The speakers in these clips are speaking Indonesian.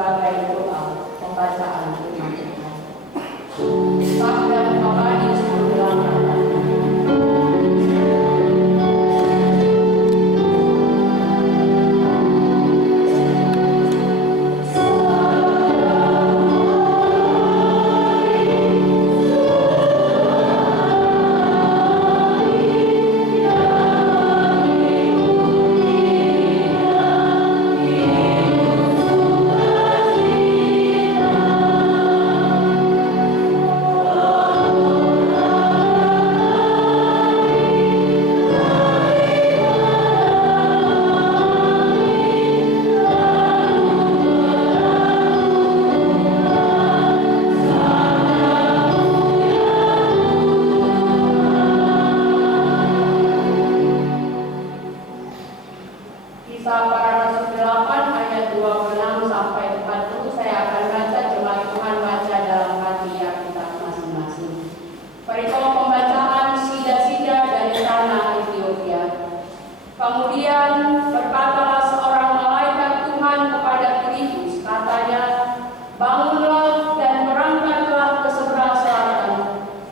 sebagai doa pembacaan firman Tuhan. Sabda Mabani 10:8. Kisah Para Rasul 8 ayat 26 sampai 40 saya akan baca, jemaat Tuhan baca dalam hati kita masing-masing. Perikop pembacaan sida-sida dari tanah Ethiopia. Kemudian berkatalah seorang malaikat Tuhan kepada Filipus, katanya, bangunlah dan berangkatlah ke seberang selatan,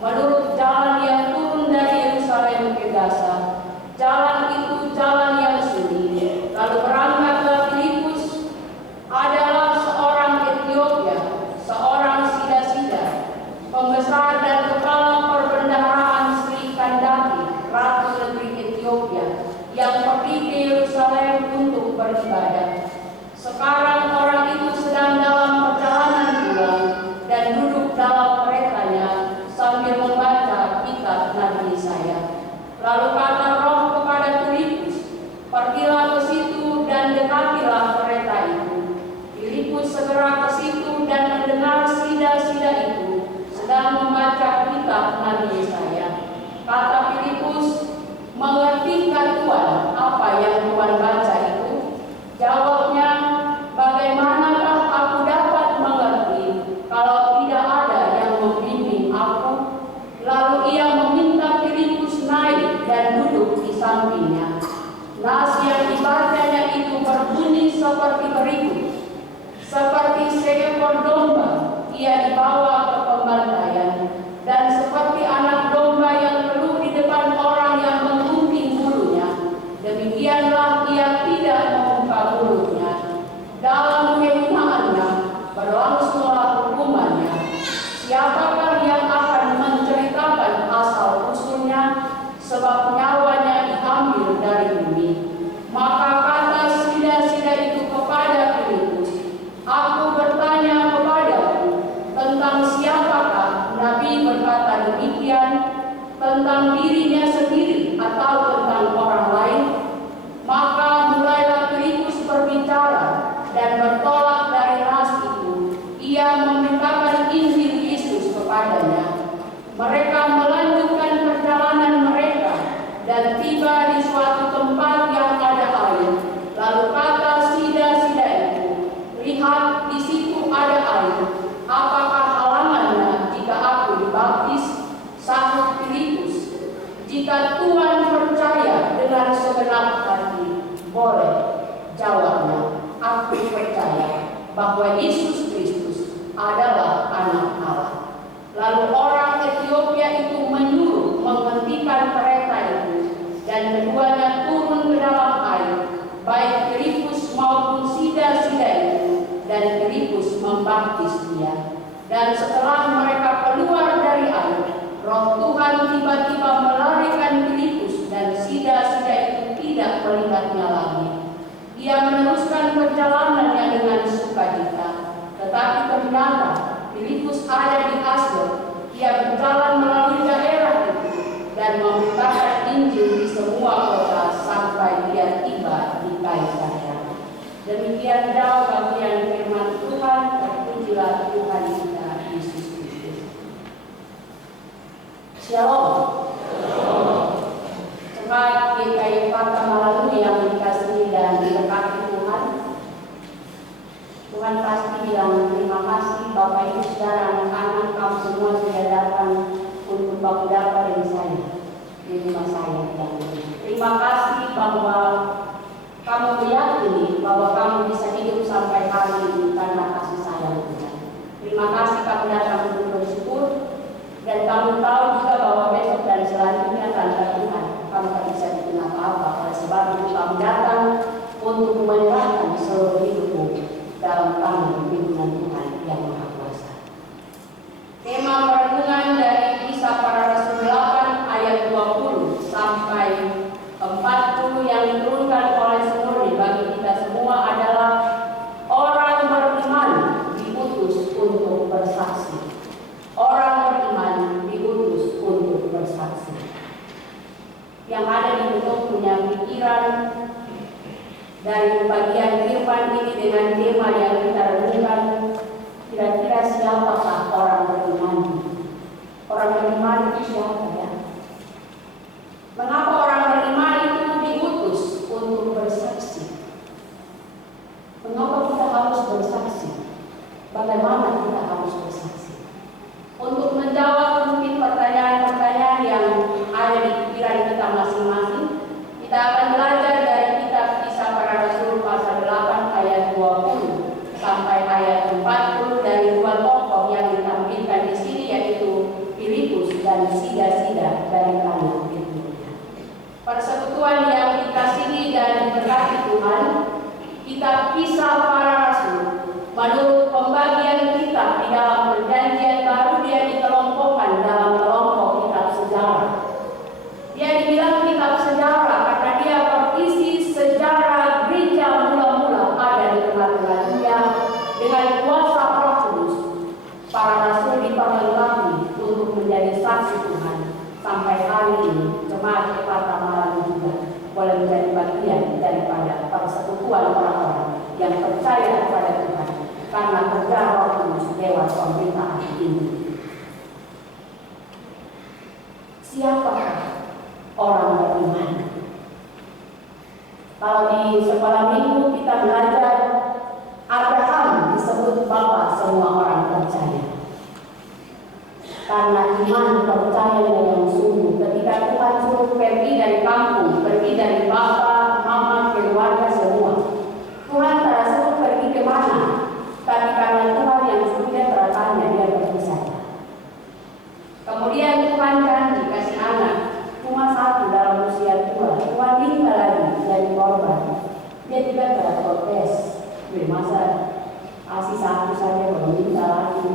menurut jalan yang turun dari Yerusalem ke Gaza. Jalan itu jalan yang sunyi. Lalu berangkatlah Filipus, adalah seorang Ethiopia, seorang sida-sida, pembesar dan kepala perbendaharaan Sri Kandaki, Ratu negeri Ethiopia, yang pergi ke Yerusalem untuk beribadah. Sekarang orang itu sedang dalam perjalanan pulang dan duduk dalam keretanya sambil membaca kitab Nabi Yesaya. Lalu kata Roh kepada Filipus, pergilah ke situ dan dekatilah kereta itu. Filipus segera ke situ dan mendengar sida-sida itu sedang membaca kitab Nabi Yesaya. Kata Filipus, mengertikah Tuhan apa yang Tuhan baca itu? Jawabnya, bagaimanakah aku dapat mengerti kalau tidak ada yang membimbing aku? Lalu ia meminta Filipus naik dan duduk di sampingnya. Nas yang dibacanya itu berbunyi seperti berikut. Seperti seekor domba ia dibawa ke pembantaian, dan seperti anak domba yang keluh di depan orang yang menggunting bulunya, demikianlah ia tidak membuka mulutnya. Dalam kehinaannya berlangsunglah hukumannya. Siapakah yang akan menceritakan asal usulnya, sebab nyawanya diambil dari bumi? Maka kata sida-sida itu kepada Filipus, aku bertanya kepadamu, tentang siapakah Nabi berkata demikian, tentang dirinya sendiri atau tentang orang lain? Maka mulailah Filipus berbicara dan bertolak dari nas itu. Ia memberitakan Injil Yesus kepadanya. Mereka melanjutkan perjalanan mereka dan tiba di suatu tempat yang ada air. Lalu kata sida-sida itu, lihat, di situ ada air. Apakah halangannya jika aku dibaptis? Sahut Filipus, jika Tuhan percaya dengan segenap hati, boleh. Jawabnya, aku percaya bahwa Yesus Kristus adalah Anak Allah. Lalu orang Ethiopia itu menyuruh menghentikan kereta itu, dan keduanya turun ke dalam air, baik Filipus maupun sida-sida itu, dan Filipus membaptis dia. Dan setelah mereka keluar dari air, Roh Tuhan tiba-tiba melarikan Filipus, dan sida-sida itu tidak melihatnya lagi. Ia meneruskan perjalanannya dengan sukacita. Tetapi ternyata Filipus ada di Asdod. Ia berjalan melalui daerah itu dan memberitakan Injil di semua kota sampai dia tiba di Kaisaria. Demikian jauh bagian firman Tuhan. Terpujilah Tuhan kita Yesus Kristus. Shalom. Jemaat GKI Pada malam ini yang dikasihi dan diberkati Tuhan. Tuhan pasti bilang terima kasih Bapak Ibu saudara anak-anak, kamu semua sudah datang untuk baku dapat dari saya di rumah saya. Terima kasih bahwa kamu meyakini bahwa kamu bisa hidup sampai hari ini karena kasih Terima kasih kami datang untuk bersyukur, dan kami tahu juga bahwa besok dan selanjutnya tanpa Tuhan kami tak bisa bikin apa-apa. Oleh sebab itu kami datang untuk menyerahkan seluruh hidupmu dalam tangan bimbingan Tuhan yang Maha Kuasa. Tema perenungan dari Kisah Para Rasul 8 ayat 20 sampai 40 yang diturunkan oleh Semurni bagi kita semua adalah orang beriman diutus untuk bersaksi. Orang beriman diutus untuk bersaksi. Yang ada di bentuk punya pikiran dari bagian firman ini dengan tema yang kita renungkan, kira-kira siapakah orang beriman? Orang beriman itu siapa ya? Mengapa orang beriman itu diutus untuk bersaksi? Mengapa kita harus bersaksi? Bagaimana kita harus bersaksi? Untuk menjawab mungkin pertanyaan-pertanyaan yang ada di pikiran kita masing-masing, kita akan belajar dari kitab Kisah Para Rasul pasal 8 ayat 20 sampai ayat 40 dari dua tokoh yang ditampilkan di sini, yaitu Filipus dan Sida-Sida dari Kana. Persekutuan yang dikasihi dan diberkati Tuhan, kitab Kisah Para Rasul menurut pembagian kitab di dalam Perjanjian Baru dia dikelompokkan dalam kelompok kitab sejarah. Dia dibilang kitab sejarah karena dia berisi sejarah gereja mula-mula ada di tengah-tengah dunia dengan kuasa Roh Kudus. Para rasul diperlengkapi untuk menjadi saksi Tuhan sampai hari ini. Jemaat Epatamaran juga boleh menjadi bagian daripada persekutuan orang-orang yang percaya kepada Tuhan karena kerja Roh Kudus lewat pemberitaan ini. Siapakah orang beriman? Kalau di sekolah minggu kita belajar Abraham disebut bapa semua orang percaya. Karena iman percayanya yang sungguh. Ketika Tuhan suruh pergi dari kampung, pergi dari bapak, mama, keluarga semua, Tuhan tak suruh pergi ke mana. Tapi karena Tuhan yang suruh dia bertanya, dia pergi saja. Kemudian Tuhan janji kasih anak, cuma satu dalam usia tua. Tuhan minta lagi jadi korban. Dia tidak berprotes. Masa kasih satu saja belum minta lagi.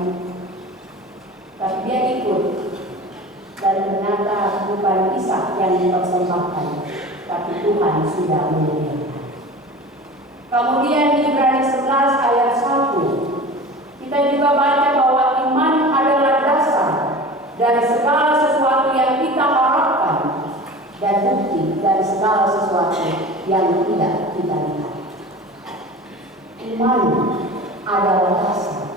Tapi dia ikut, dan ternyata bukan Ishak yang dipersembahkan, tapi Tuhan sudah menyediakan. Kemudian di Ibrani 11 ayat 1 kita juga baca bahwa iman adalah dasar dari segala sesuatu yang kita harapkan dan bukti dari segala sesuatu yang tidak kita lihat. Iman adalah dasar.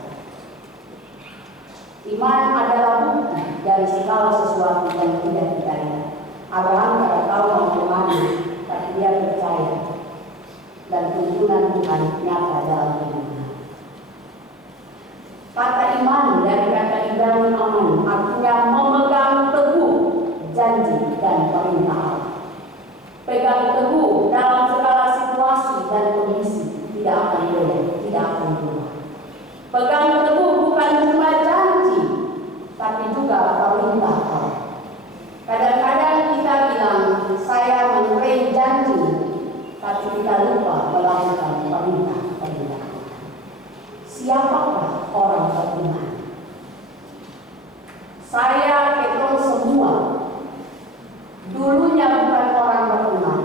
Iman adalah bukti dari segala sesuatu yang tidak kita lihat. Abraham tidak tahu mau kemana, tapi dia percaya. Dan tuntunan Tuhan nyata dalam hidupnya. Kata iman dari kata Ibrani aman artinya memegang teguh janji dan perintah Allah. Pegang teguh dalam segala situasi dan kondisi, tidak akan boleh, tidak akan berubah. Pegang teguh bukan cuma janji, tapi juga perintah Allah. Kadang-kadang kita bilang, saya memberi janji, tapi kita lupa melakukan perintah-perintah. Siapakah orang beriman? Saya itu semua dulunya bukan orang beriman.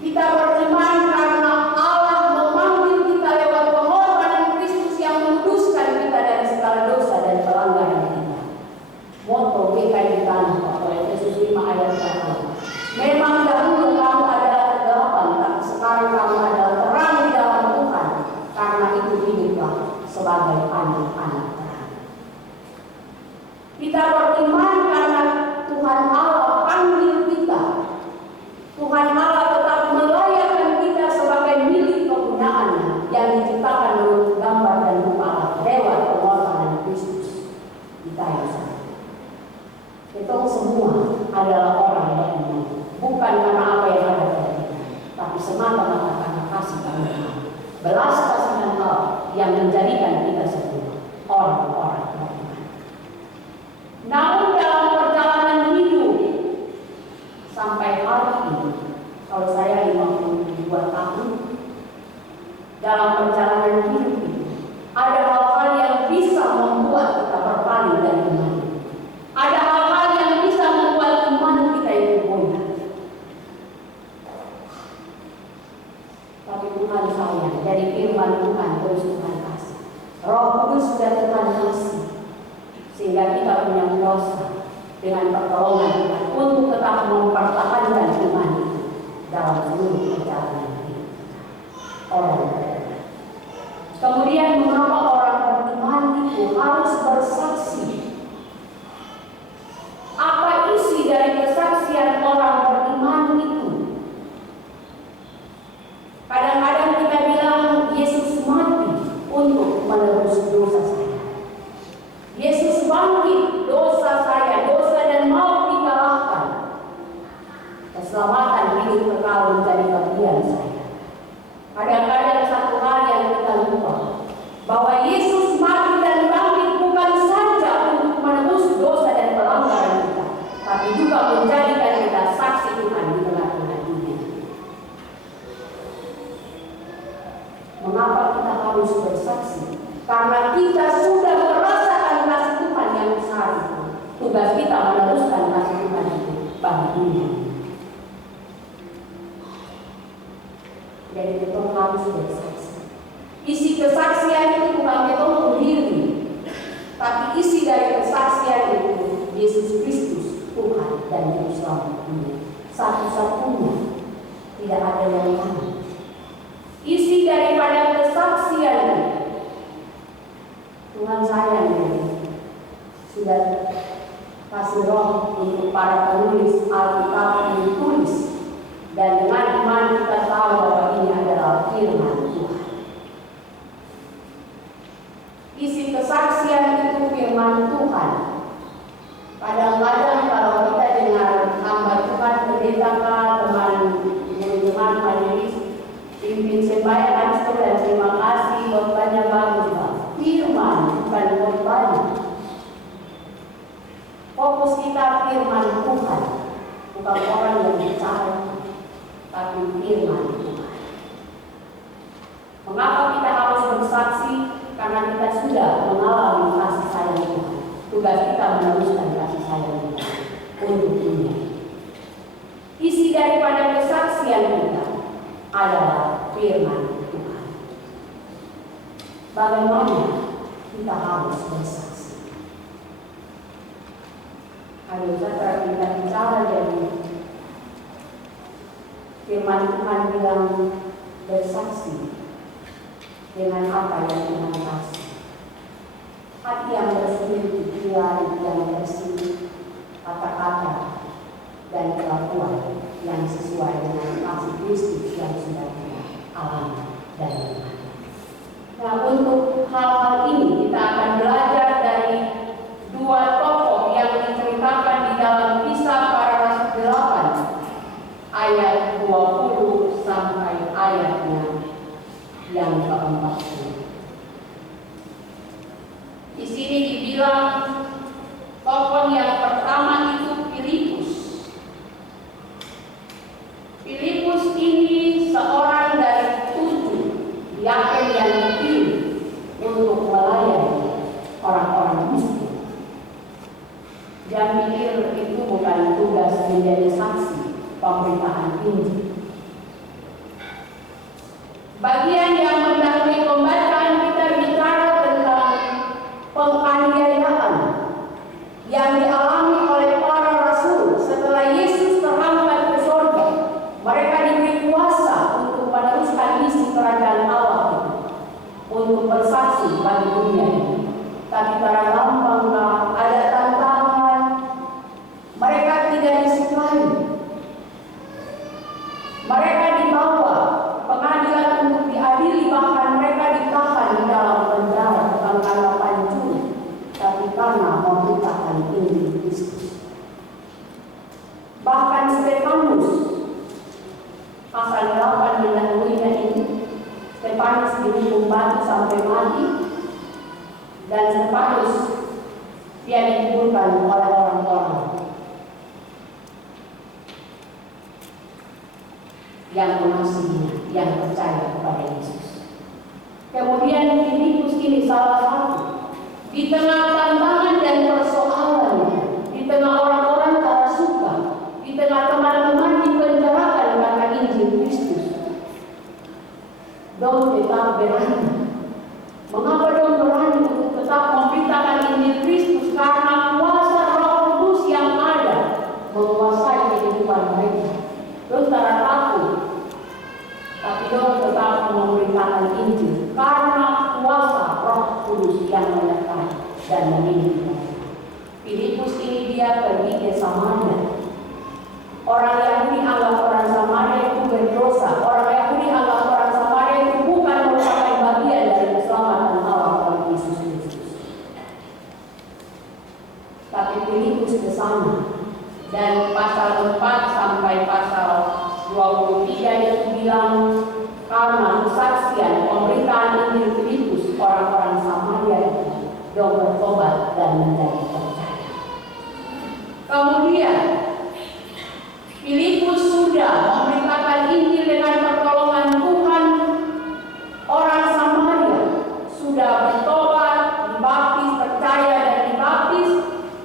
Kita beriman karena Allah memanggil kita lewat pengorbanan Kristus yang menguduskan kita dari segala dosa dan pelanggaran kita. Moto GKI Tanah oleh Yesus 5 ayat 1. Memang dahulu kamu adalah kegelapan, tapi sekarang kamu adalah terang di dalam Tuhan. Karena itu hiduplah sebagai anak-anak terang. Kita beriman karena Tuhan Allah panggil kita. Tuhan Allah tetap melayani kita sebagai milik kepunyaannya yang diciptakan menurut gambar dan rupa Allah lewat pengorbanan Kristus di kayu salib. Itu semua adalah orang yang beriman, bukan karena apa yang ada pada kita, tapi semata-mata karena kasih Tuhan, belas kasihan Allah yang menjadikan kita semua dalam perjalanan hidup itu. Ada hal-hal yang bisa membuat kita berpaling dari iman. Ada hal-hal yang bisa membuat iman kita itu goyah. Tapi Tuhan sayang, dari firman Tuhan terus Tuhan kasih. Roh Kudus sudah Tuhan kasih, sehingga kita punya kuasa dengan pertolongan Tuhan untuk tetap mempertahankan iman dalam seluruh perjalanan hidup orang beriman. Kemudian mengapa orang beriman itu harus bersaksi? Apa isi dari kesaksian orang beriman itu? Kadang-kadang kita bilang Yesus mati untuk menebus dosa saya. Yesus bangkit, dosa saya, dosa dan maut dikalahkan. Keselamatan hidup kekal menjadi bagian saya. Kadang-kadang satu hal yang kita lupa, bahwa Yesus mati dan bangkit bukan saja untuk menebus dosa dan pelanggaran kita, tapi juga menjadikan kita saksi Tuhan di tengah-tengah dunia. Mengapa kita harus bersaksi? Karena kita sudah merasakan kasih Tuhan yang besar itu. Tugas kita meneruskan kasih Tuhan itu bagi dunia. Jadi kita harus bersaksi. Isi kesaksian itu bukan kita sendiri, tapi isi dari kesaksian itu Yesus Kristus Tuhan dan Juru Selamat dunia. Satu-satunya, tidak ada yang lain. Isi daripada kesaksian itu, Tuhan sayang sudah kasih roh untuk para penulis Alkitab yang tulis, dan dengan iman kita tahu bahwa ini adalah firman Tuhan. Isi kesaksian itu firman Tuhan. Kadang-kadang kalau kita dengar hamba Tuhan, pendeta, teman-teman majelis, pimpin sembahyang habis itu, dan terima kasih khotbahnya bagus, Pak. Firman bukan khotbahnya. Fokus kita firman Tuhan, bukan orang yang bicara, tapi firman Tuhan. Mengapa kita harus bersaksi? Karena kita sudah mengalami kasih sayang Tuhan. Tugas kita meneruskan kasih sayang Tuhan untuk dunia. Isi daripada kesaksian kita adalah firman Tuhan. Bagaimana kita harus bersaksi? Ayo kita bicara dari firman Tuhan bilang bersaksi dengan apa yang Tuhan kasih. Hati yang bersih, pikiran yang bersih, kata-kata dan kelakuan yang sesuai dengan kasih Kristus yang sudah kita alami dan imani. Nah, untuk hal-hal ini kita akan belajar dari dua tokoh yang diceritakan di dalam Kisah Para Rasul 8 ayat 20 sampai ayatnya yang ke-40. Di sini dibilang tokoh yang pertama itu Filipus. Filipus ini seorang dari 7 diaken yang dipilih untuk melayani orang-orang miskin. Dia pikir itu bukan tugas menjadi saksi pemberitaan Injil. Bagian yang mendahului pembacaan kita bicara tentang penganiayaan yang dialami oleh para rasul setelah Yesus terangkat ke surga. Mereka diberi kuasa untuk meneruskan misi kerajaan Allah itu, untuk bersaksi bagi dunia ini. Tapi para gampang ada tantangan, mereka tidak disukai. Mereka dibawa pengadilan untuk diadili, bahkan mereka ditahan di dalam penjara bukan karena pancung, tapi karena memberitakan Injil Kristus. Bahkan Stefanus, pasal 8 mendahulunya ini, Stefanus dihukum batu sampai mati, dan Stefanus dia dikuburkan oleh orang-orang yang mengasihinya, yang percaya kepada Yesus. Kemudian Filipus ini salah satu di tengah tantangan dan persoalannya, di tengah orang-orang tak suka, di tengah teman-teman dipenjarakan karena Injil Kristus, dong tetap berani. Mengapa dong berani untuk tetap memberitakan Injil Kristus? Karena kuasa Roh Kudus yang ada menguasai kehidupan mereka. Dong tak takut, tapi dong tetap memberitakan Injil karena kuasa Roh Kudus yang menyertai dan memimpin mereka. Filipus ini dia pergi ke Samaria. Orang Yahudi anggap orang Samaria itu berdosa. Orang Yahudi anggap orang Samaria itu bukan merupakan bagian dari keselamatan Allah dalam Yesus Kristus. Tapi Filipus ke sana, dan pasal 4 sampai pasal 23 itu bilang karena kesaksian pemberitaan Injil Filipus, orang-orang Samaria itu dong bertobat dan menjadi percaya. Kemudian Filipus sudah memberitakan Injil dengan pertolongan Tuhan. Orang Samaria sudah bertobat, dibaptis, percaya dan dibaptis.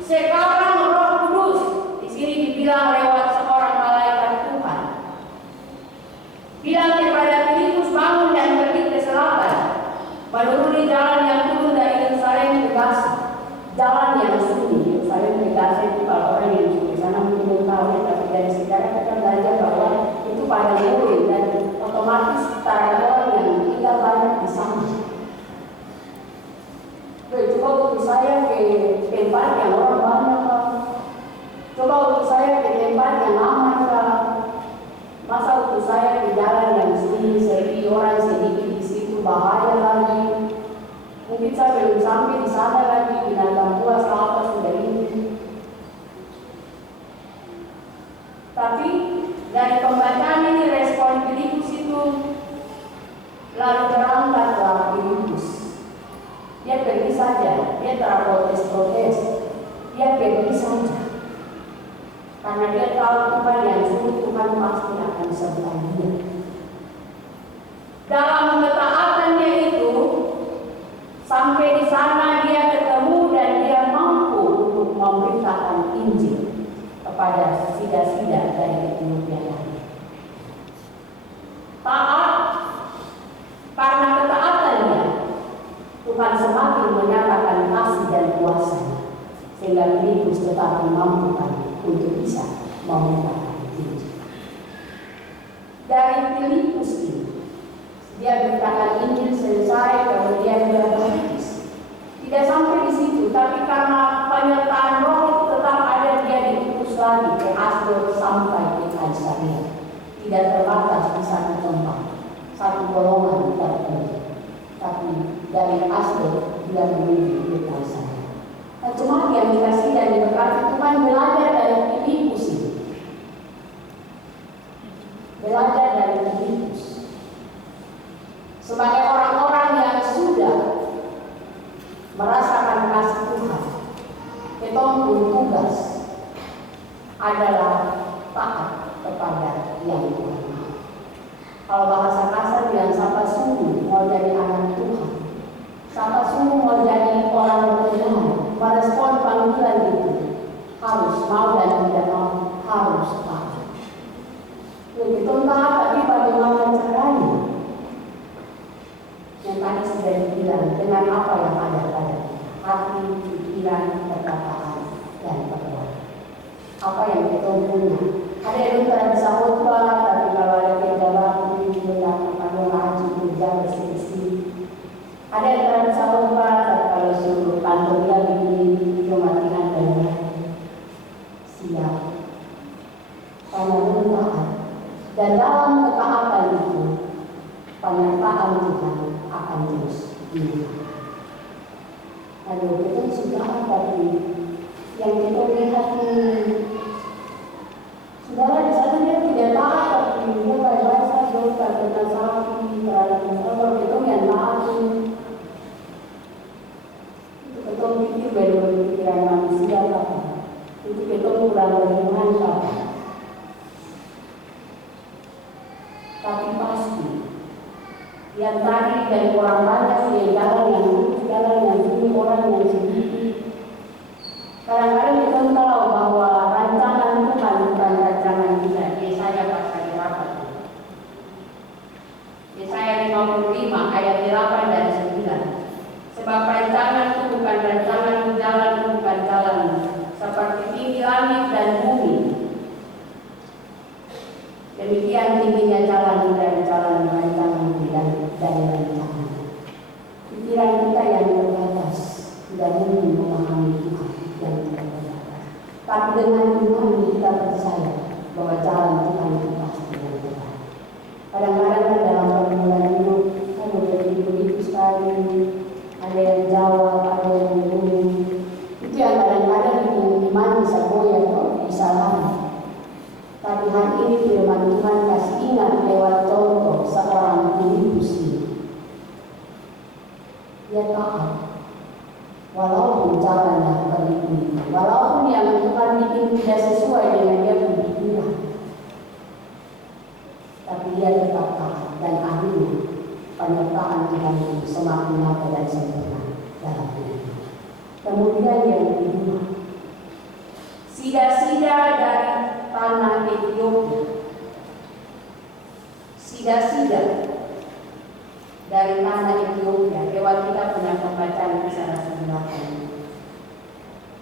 Sekarang Roh Kudus di sini dibilang lewat seorang malaikat Tuhan bilang kepada Filipus, bangun dan pergi ke selatan, menuruni jalan yang turun dari Yerusalem ke Gaza, jalan yang sunyi. Yerusalem ke Gaza itu kalau orang yang di sana mungkin tahu, tapi dari sejarah kita belajar bahwa itu pada gurun dan otomatis tak ada orang yang tinggal banyak di sana. Coba waktu saya ke tempat yang orang banyak, coba waktu saya ke tempat yang aman, masa waktu saya ke jalan yang sunyi, sepi, orang sedikit di situ, bahaya lagi. Mungkin saya belum sampai di sana lagi, binatang buas apa sudah ini. Tapi dari pembacaan ini respon Filipus itu lalu berangkatlah Filipus. Dia pergi saja, dia tak protes-protes, dia pergi saja. Karena dia tahu Tuhan yang suruh, Tuhan pasti akan sertai dia. Dalam ketaatannya itu, sampai di sana dia ketemu dan dia mampu untuk memberitakan Injil kepada sida-sida dari Ethiopia tadi. Taat, karena ketaatannya Tuhan semakin menyatakan kasih dan kuasa-Nya, sehingga Filipus tetap dimampukan untuk bisa memberitakan Injil. Dari Filipus ini dia beritakan Injil selesai, kemudian dia baptis. Tidak sampai di situ, tapi karena penyertaan Roh itu tetap ada, dia diutus lagi ke Asdod sampai ke Kaisarea. Tidak terbatas di satu tempat, satu golongan tertentu, tapi dari Asdod dia menuju ke Kaisarea. Nah, cuma yang dikasih dan diberkati Tuhan belajar dari Filipus ini, belajar dari Filipus. Sebagai orang-orang yang sudah merasakan kasih Tuhan, kita pun tugas adalah taat kepada yang Tuhan. Kalau bahasa kasar bilang siapa sungguh mau jadi anak Tuhan, siapa sungguh mau jadi orang berkenan, merespon panggilan itu harus mau dan tidak mau, harus taat. Kita taat, tapi bagaimana caranya? Yang tadi sudah dibilang, dengan apa yang ada pada hati, pikiran, perkataan, dan perbuatan. Apa yang kita punya. Ada yang tidak bisa khotbah, tapi kalau ada kerja bakti, kita akan ngaji, kerja bersih-bersih. Ada yang tidak bisa khotbah, tapi kalau suruh kantor dia begini, kematian dan siap. Karena bertaat. Dan dalam ketaatan itu, penyertaan Tuhan akan terus dilakukan. Lalu kita sudah tapi yang kita lihat ini, saudara di sana dia tidak taat, tapi dia baik-baik saja, tak kena sapi, terhadap masalah kita yang taat ini. Itu kita pikir baru pikiran manusia apa? Itu kita kurang beriman apa? Tapi pasti yang tadi dari orang banyak, dia jalan yang lurus, jalan yang sini, orang yang sedikit. Kadang-kadang kita tahu bahwa rancangan Tuhan bukan rancangan kita. Yesaya pasal 8. Yesaya 55 ayat 8 dan 9. Sebab rancangan itu bukan rancangan, jalan itu bukan jalan, seperti tinggi langit dan bumi. Demikian tingginya jalan dari jalan rancangan dan rancangan. Pikiran kita yang terbatas tidak mungkin memahami Tuhan yang terbatas. Tapi dengan Tuhan kita percaya bahwa jalan Tuhan itu pasti yang terbaik. Kadang-kadang dalam pergumulan hidup, ada begitu sekali, ada yang jawab, ada yang bingung. Itu yang kadang-kadang iman bisa goyah, bisa lari. Tapi hari ini firman Tuhan kasih ingat lewat contoh seorang Filipus ini. Dia taat, walaupun jalannya berliku-liku, walaupun yang Tuhan bikin tidak sesuai dengan dia berpikiran, tapi dia tetap taat dan akhirnya penyertaan Tuhan itu semakin nyata dan sempurna dalam hidupnya. Kemudian yang kedua, sida-sida dari tanah Ethiopia. Sida-sida dari tanah Ethiopia. Lewat kita punya pembacaan di sana sebenarnya.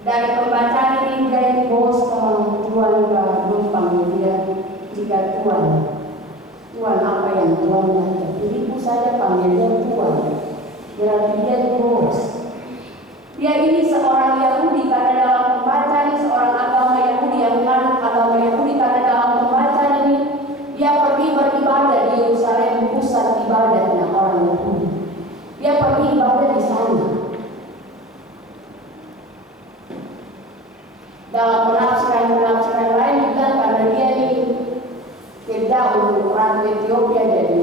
Dari pembacaan ini jadi bos Tuhan numpang dia jika Tuhan apa yang Tuhan baca. Filipus saja panggil dia Tuhan. Berarti dia bos. Dia ini seorang Yahudi karena dalam pembacaan ini seorang agama Yahudi yang menganut agama Yahudi karena dalam pembacaan ini dia pergi beribadah di Yerusalem, pusat ibadahnya orang Yahudi. Dia pergi ibadah di sana. Dalam penafsiran lain juga karena dia ini kerja untuk orang Ethiopia, jadi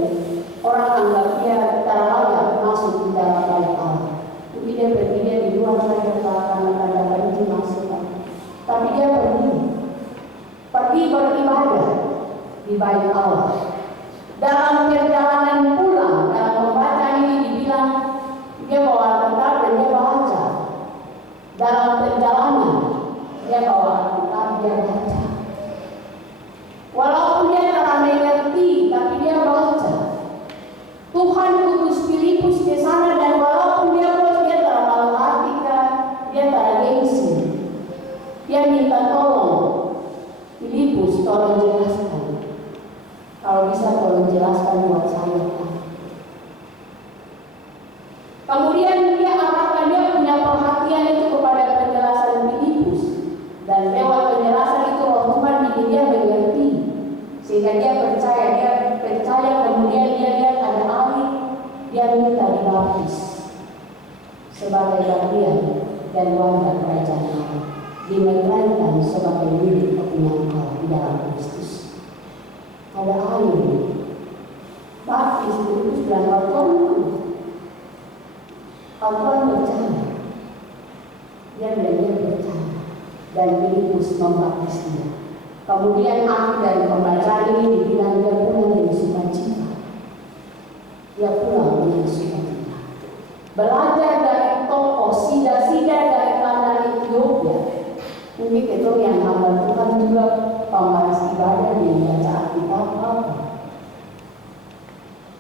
orang anggap dia terlayak masuk di dalam bait Allah. Jadi dia pergi di luar saja karena ada izin masuk. Tapi dia pergi beribadah di bait Allah. Dalam perjalanan pulang, dalam pembacaan ini dibilang dia bawa Alkitab dan dia baca. Dalam perjalanan dia bawa Alkitab, dia baca. Walaupun dia tidak mengerti, tapi dia baca. Tuhan utus Filipus ke sana dan walaupun dia tidak memperhatikan, dia tak gengsi. Dia minta tolong, Filipus tolong jelaskan. Kalau bisa tolong jelaskan buat saya. Kemudian dia arahkan, dia punya perhatian itu kepada penjelasan Filipus. Dan lewat penjelasan itu Roh Tuhan bikin dia mengerti. Sehingga dia percaya kemudian dia lihat ada air, dia minta dibaptis sebagai bagian dan warga kerajaan Allah, dimeteraikan sebagai milik kepunyaan Allah di dalam Kristus. Ada air, baptis itu dan Tuhan percaya, dia belajar percaya dan Filipus membaptis dia. Kemudian akhir dari pembacaan ini dibilang dia pulang dengan sukacita. Dia pulang dengan sukacita. Belajar dari tokoh sida-sida dari tanah Ethiopia. Mungkin itu yang hamba Tuhan juga pemalas ibadah yang baca Alkitab apa.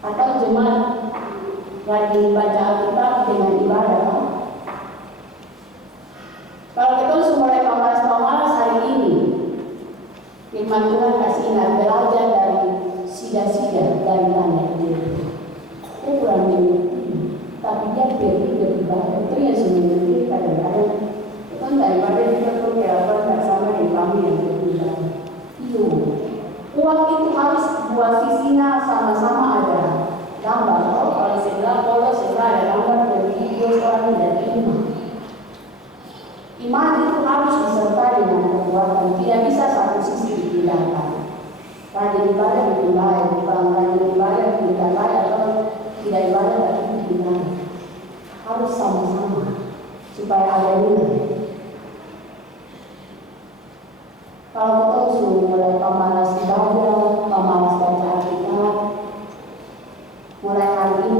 Atau jemaat lagi baca Alkitab dengan ibadah. Kalau kita mulai pemalas hari ini, firman Tuhan kasih ingat belajar dari sida-sida dari tanah Ethiopia. Dia kurang mengerti, tapi dia pergi beribadah. Itu yang sebenarnya kadang-kadang itu daripada kita tuh tak sama dengan kami yang beribadah. Iyo, uang itu harus dua sisinya sama-sama ada gambar. Kalau sebelah ada gambar dari dua orang dan iman. Iman itu harus disertai dengan kekuatan, tidak bisa satu sisi dipindahkan. Rajin ibadah dipindahkan, rajin ibadah dipindahkan, atau tidak ibadah tapi dipindahkan. Harus sama-sama supaya ada nilai. Kalau kita suruh mulai pemalas ibadah, pemalas baca Alkitab, mulai hari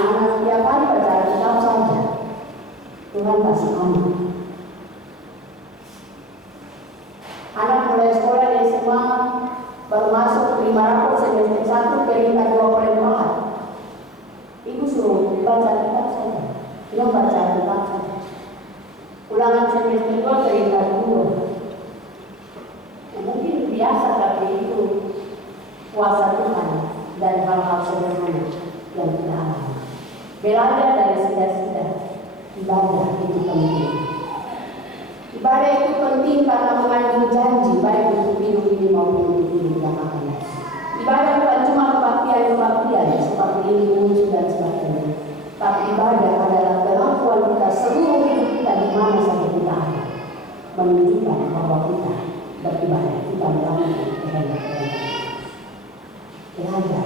anak setiap hari baca Alkitab saja. Tuhan kasih anak. Anak mulai sekolah di SMA, baru masuk terima rapor semester 1 peringkat 24. Ibu suruh baca Alkitab saja. Dia baca Alkitab saja. Ulangan semester 2 peringkat 2. Mungkin biasa, tapi itu kuasa Tuhan dan hal-hal sederhana yang kita alami. Belajar dari sida-sida, ibadah itu penting. Ibadah itu penting karena mengandung janji baik untuk hidup ini maupun untuk hidup yang akan datang. Ibadah bukan cuma kebaktian seperti ini dan sebagainya, tapi ibadah adalah kelakuan kita seluruh hidup kita di mana saja kita ada, menunjukkan bahwa kita beribadah, kita melakukan kehendak-kehendak. Belajar.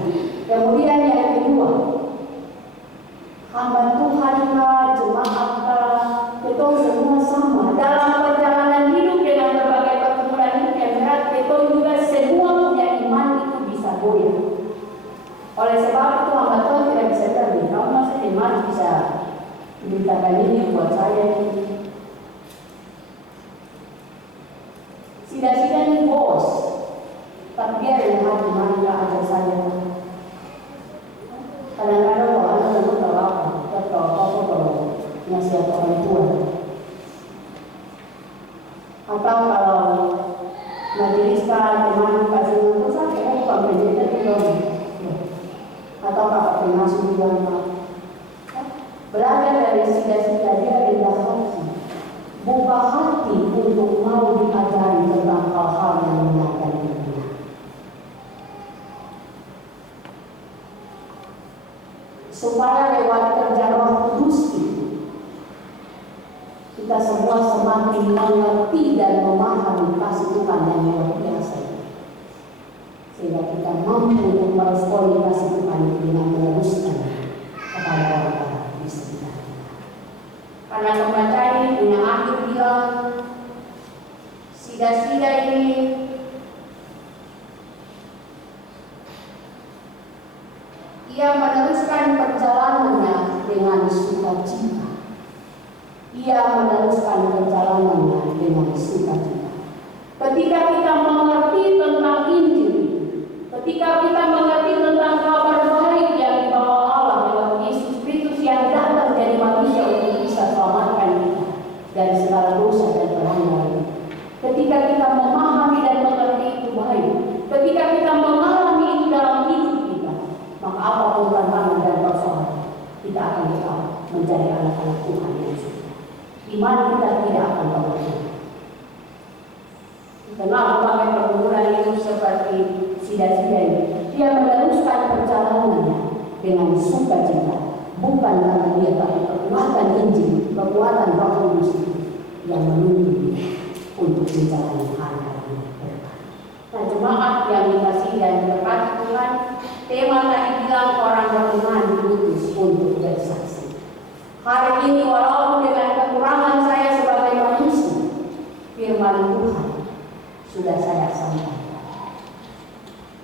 Kemudian yang kedua, hamba Tuhan, jemaat, kita semua sama dalam perjalanan hidup dengan berbagai pertemuan hidup yang berat. Kita juga semua punya iman itu bisa goyah. Oleh sebab itu hamba Tuhan tidak bisa bilang, kamu masih iman bisa diberitakan ini buat saya. Sida-sida ini bos, tapi dia yang hati mana aja saya. Kadang-kadang kalau ada yang tahu apa nasihat orang tua. Atau kalau majeliskan teman kasih itu saya bukan penjahit itu. Atau kakak pengasuh bilang belajar dari sida-sida dia rendah hati, buka hati untuk mau diajari tentang hal-hal yang benar dan benar. Supaya lewat kerja Roh Kudus kita semua semakin mengerti dan memahami kasih Tuhan yang luar biasa, sehingga kita mampu untuk meresponi kasih Tuhan dengan meneruskan kepada orang-orang di sekitar kita. Karena pembaca ini punya akhir bilang, sida-sida ini ia meneruskan perjalanannya dengan sukacita. Ia meneruskan perjalanannya dengan sukacita. Ketika kita mengerti tentang Injil, ketika kita mengerti tentang kabar baik yang dibawa Allah lewat Yesus Kristus yang datang jadi manusia untuk bisa selamatkan kita dari segala dosa dan pelanggaran. Ketika kita memahami dan mengerti itu baik, ketika kita mengalami itu dalam hidup kita, maka apapun tantangan dan persoalan, kita akan tetap menjadi anak-anak Tuhan yang suci. Iman kita tidak akan pernah. Kenal pakai pergumulan itu seperti sida-sida ini. Dia meneruskan perjalanannya dengan sukacita, bukan karena dia tapi kekuatan Injil, kekuatan Roh Kudus yang menuntun dia untuk menjalani hal-hal yang berkah. Nah, jemaat yang dikasihi dan diberkati Tuhan, tema tadi bilang orang beriman diutus untuk bersaksi. Hari ini walaupun dengan kekurangan saya sebagai manusia, firman Tuhan sudah saya sampaikan.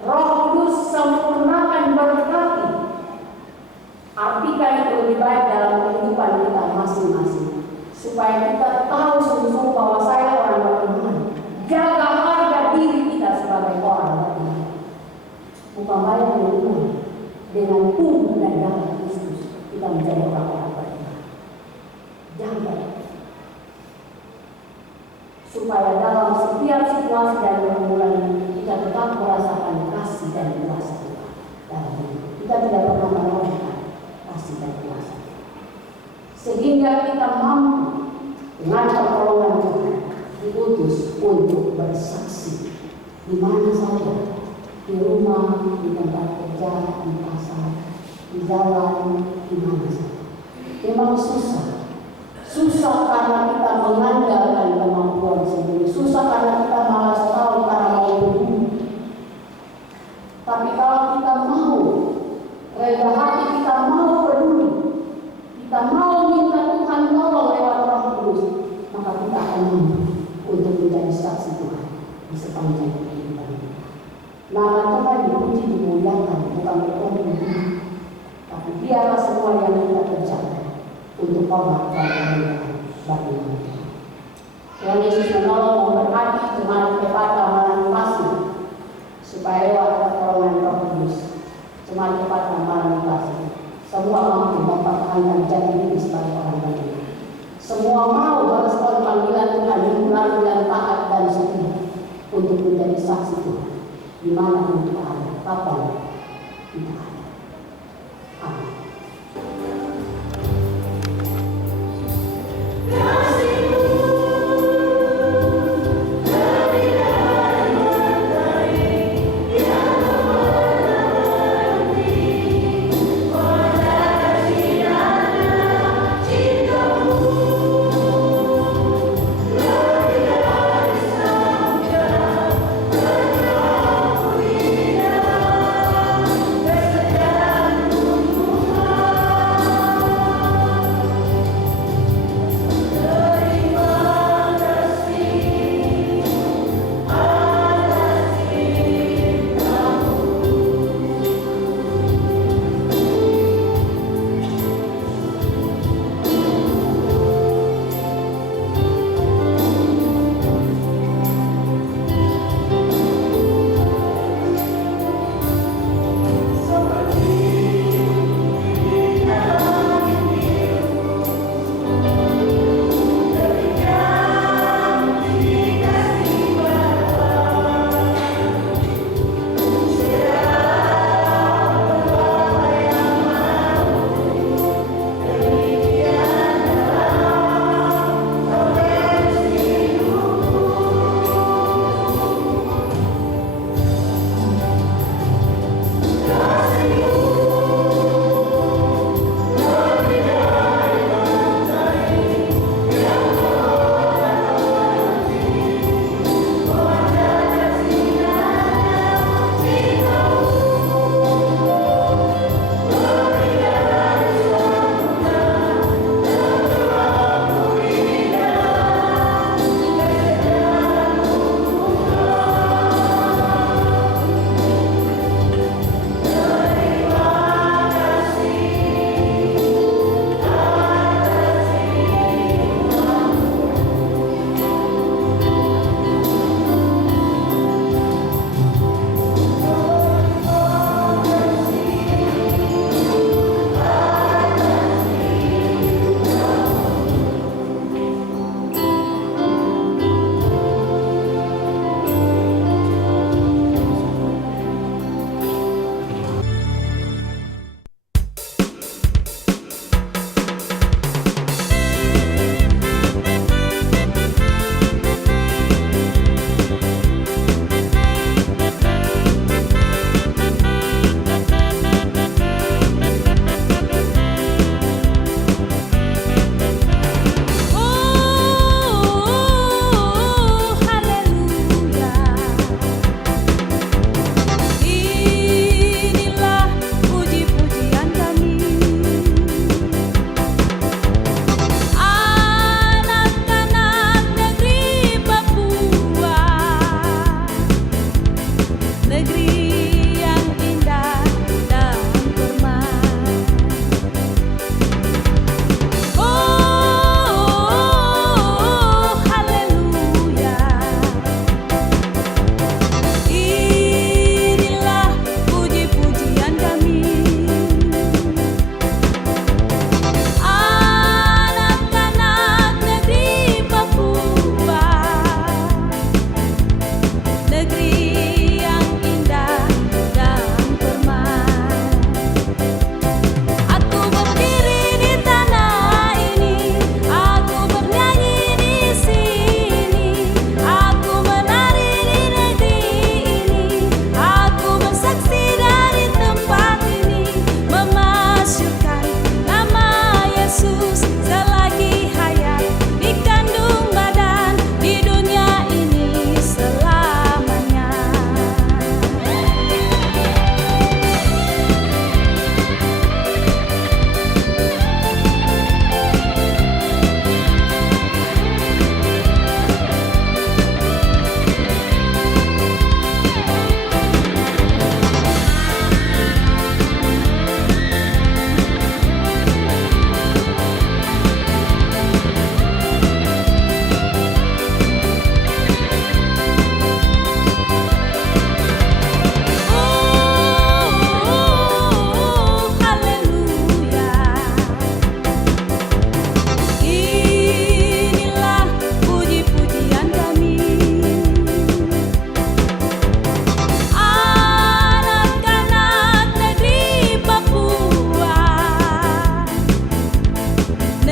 Roh Kudus sempurnakan berkati. Artikan itu lebih baik dalam kehidupan kita masing-masing, supaya kita tahu sungguh bahwa saya orang beriman. Jaga harga diri kita sebagai orang beriman. Bukan banyak beriman dengan tubuh dan darah Kristus kita menjadi orang-orang beriman. Jaga supaya dalam setiap situasi dan pergumulan kita tetap merasakan kasih dan kuasa Tuhan dalam hidup. Kita tidak pernah merasakan kasih dan kuasa, sehingga kita mampu dengan pertolongan Tuhan diutus untuk bersaksi di mana saja, di rumah, di tempat kerja, di pasar, di jalan, di mana saja. Memang susah karena kita mengandalkan kemampuan sendiri, susah karena kita malas tahu karena mau peduli. Tapi kalau kita mau rendah hati, kita mau peduli, kita mau minta Tuhan tolong lewat Roh Kudus, maka kita akan mampu untuk menjadi saksi Tuhan di sepanjang kehidupan kita. Nama Tuhan dipuji, dimuliakan, bukan berarti tapi biarlah semua yang kita kerjakan untuk hormat dan kemuliaan bagi Tuhan. Tuhan Yesus menolong memberkati jemaat Kepata Malang Pasir supaya lewat pertolongan Roh Kudus jemaat Kepata Malang Pasir semua mampu mempertahankan jati diri sebagai orang beriman. Semua mau merespon panggilan Tuhan yang dengan taat dan setia untuk menjadi saksi Tuhan di mana pun kita ada, kapan kita ada. Amin. Terima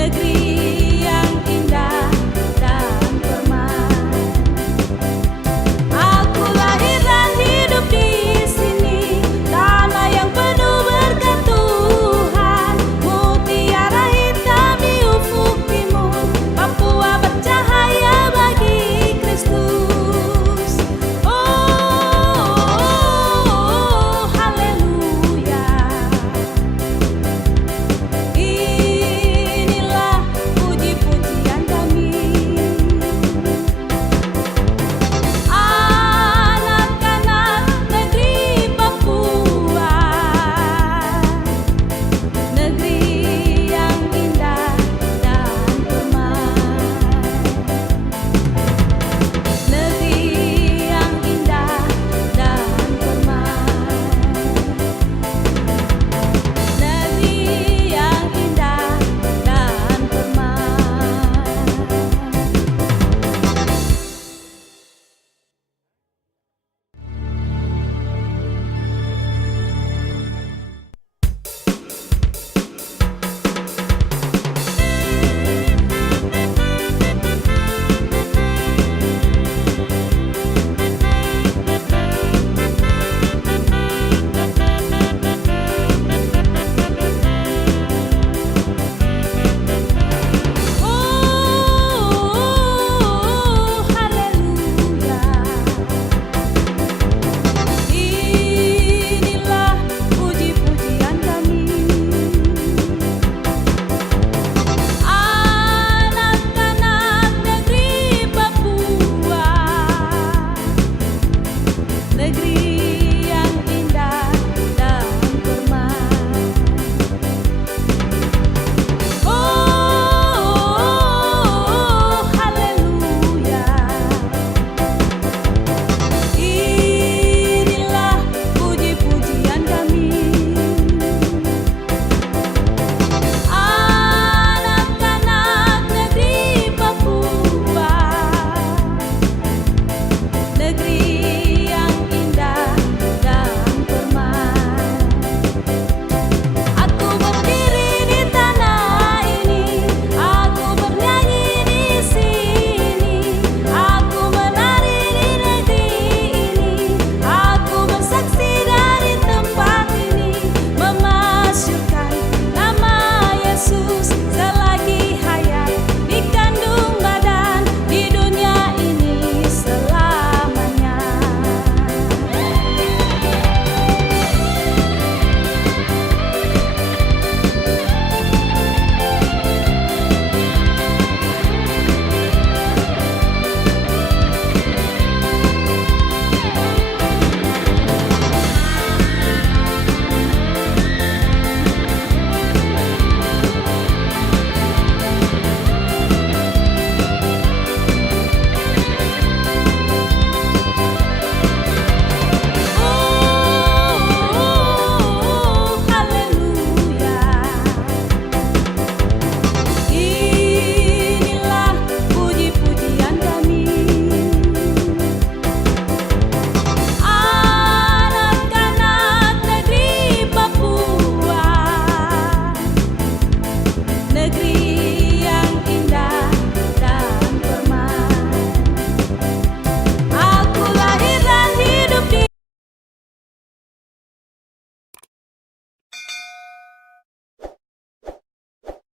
negeri